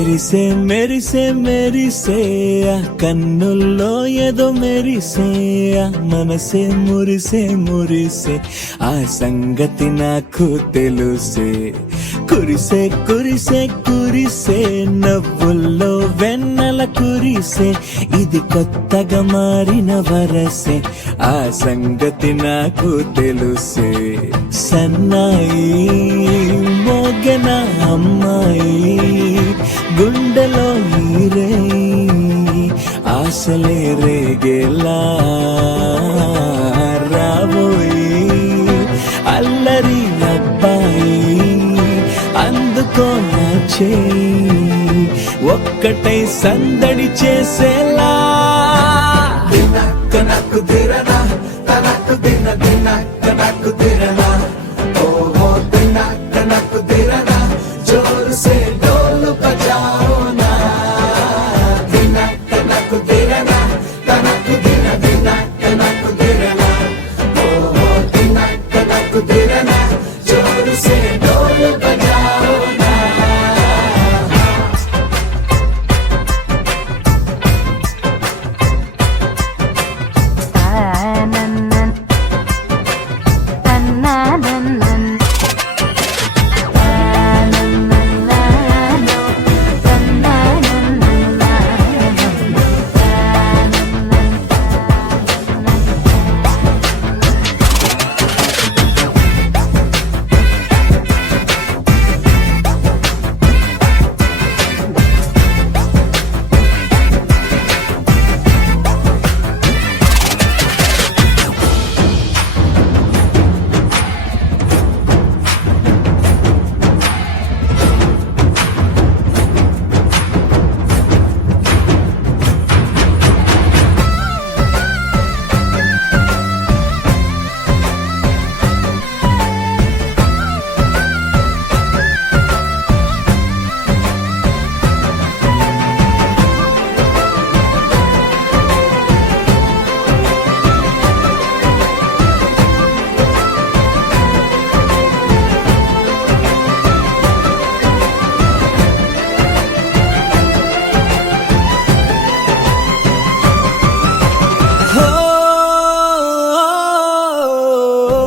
మెరిసే మెరిసే మెరిసే ఆ కన్నుల్లో ఏదో మెరిసే ఆ మనసే మురిసే మురిసే ఆ సంగతి నాకు తెలుసే కురిసే కురిసే కురిసే నవ్వుల్లో వెన్నెల కురిసే ఇది కొత్తగా మారిన వరసే ఆ సంగతి నాకు తెలుసే సన్నాయి మోగన అమ్మాయి గుండెలో హీరే ఆశలే రేగేలా రాబోయి అల్లరి అబ్బాయి అందుకో నా చేయి ఒక్కటై సందడి చేసేలా దినక్క నాకు దిరనా తనకు దిన దినక్క నాకు దిరనా ఓహో దినక్క నాకు దిరనా జోరు సే డోలు బజాओ నా దినక్క నాకు దిరనా తనకు దిన దినక్క నాకు దిరనా ఓహో దినక్క నాకు దిరనా జోరు సే డోలు బజాओ నా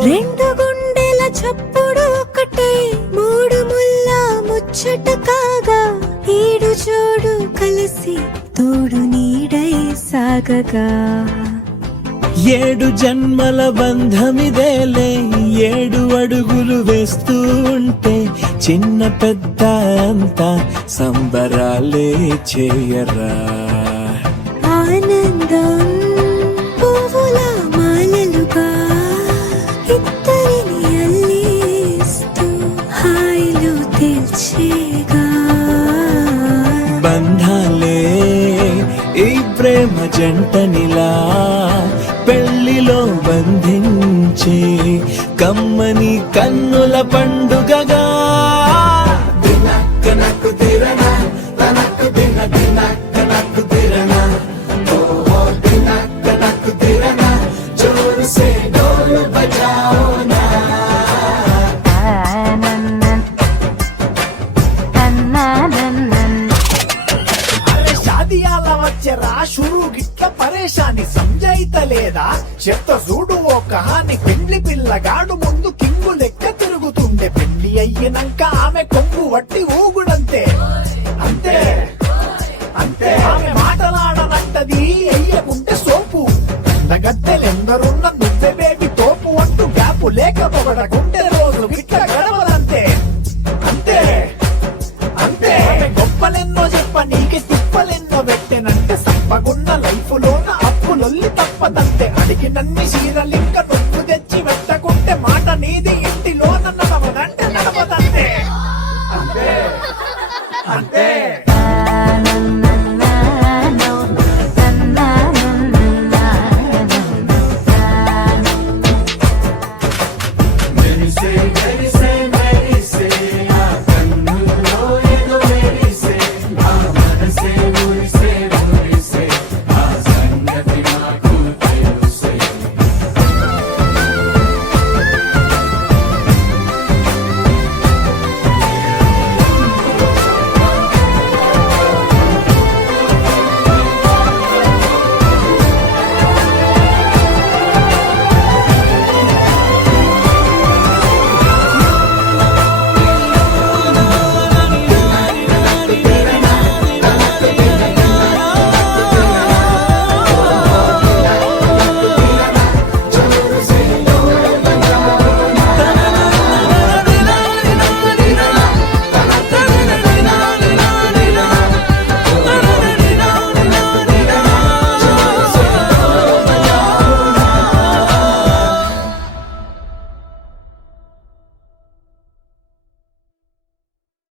రెండు గుండెల చప్పుడు ఒకటే మూడు ముల్ల ముచ్చట కాగా ఈడు చోడు కలిసి తోడు నీడై సాగగా ఏడు జన్మల బంధమిదేలే ఏడు అడుగులు వేస్తూ ఉంటే చిన్న పెద్ద అంతా సంబరాలే చేయరా ఆనందం పువ్వుల మాలలుగా ఇద్దరిని అల్లిస్తూ హాయిలు తెల్చేగా బంధాలే ఈ ప్రేమ జంటనిలా పెళ్లిలో బంధించే కమ్మని కన్నుల పండుగగా దినక్క నాకు దిరనా తనకు దిన దినక్క నాకు దిరనా ఓహో దినక్క నాకు దిరనా జోరు సే డోలు బజాओ నా షాదియాల వచ్చరా షురు గిట్ల పరేషాని సంజయితలేదా చెత్త చూడు ఓ కహాని పెండ్లి పిల్లగాడు ముందు కింగు లెక్క తిరుగుతుండే పెళ్లి అయ్యినాక ఆమె కొంగు వట్టి ఊగుడంతే అంతే అంతే ఆమె మాటలాడనంటది అయ్యకుంటే సోపు గద్దెలెందరున్న నువ్వే బేబీ తోపు అంటూ గ్యాపు లేక పొగడకుంటే రోజు గిట్ల గడవదంతే అంతే అంతే ఆమె గొప్పలెన్నో చెప్ప నీకే తిప్పలెన్నో పెట్టెనంటే తప్పకున్న లైఫ్ లోన అప్పులొల్లి తప్పదంతే అడిగినన్ని చీరలింప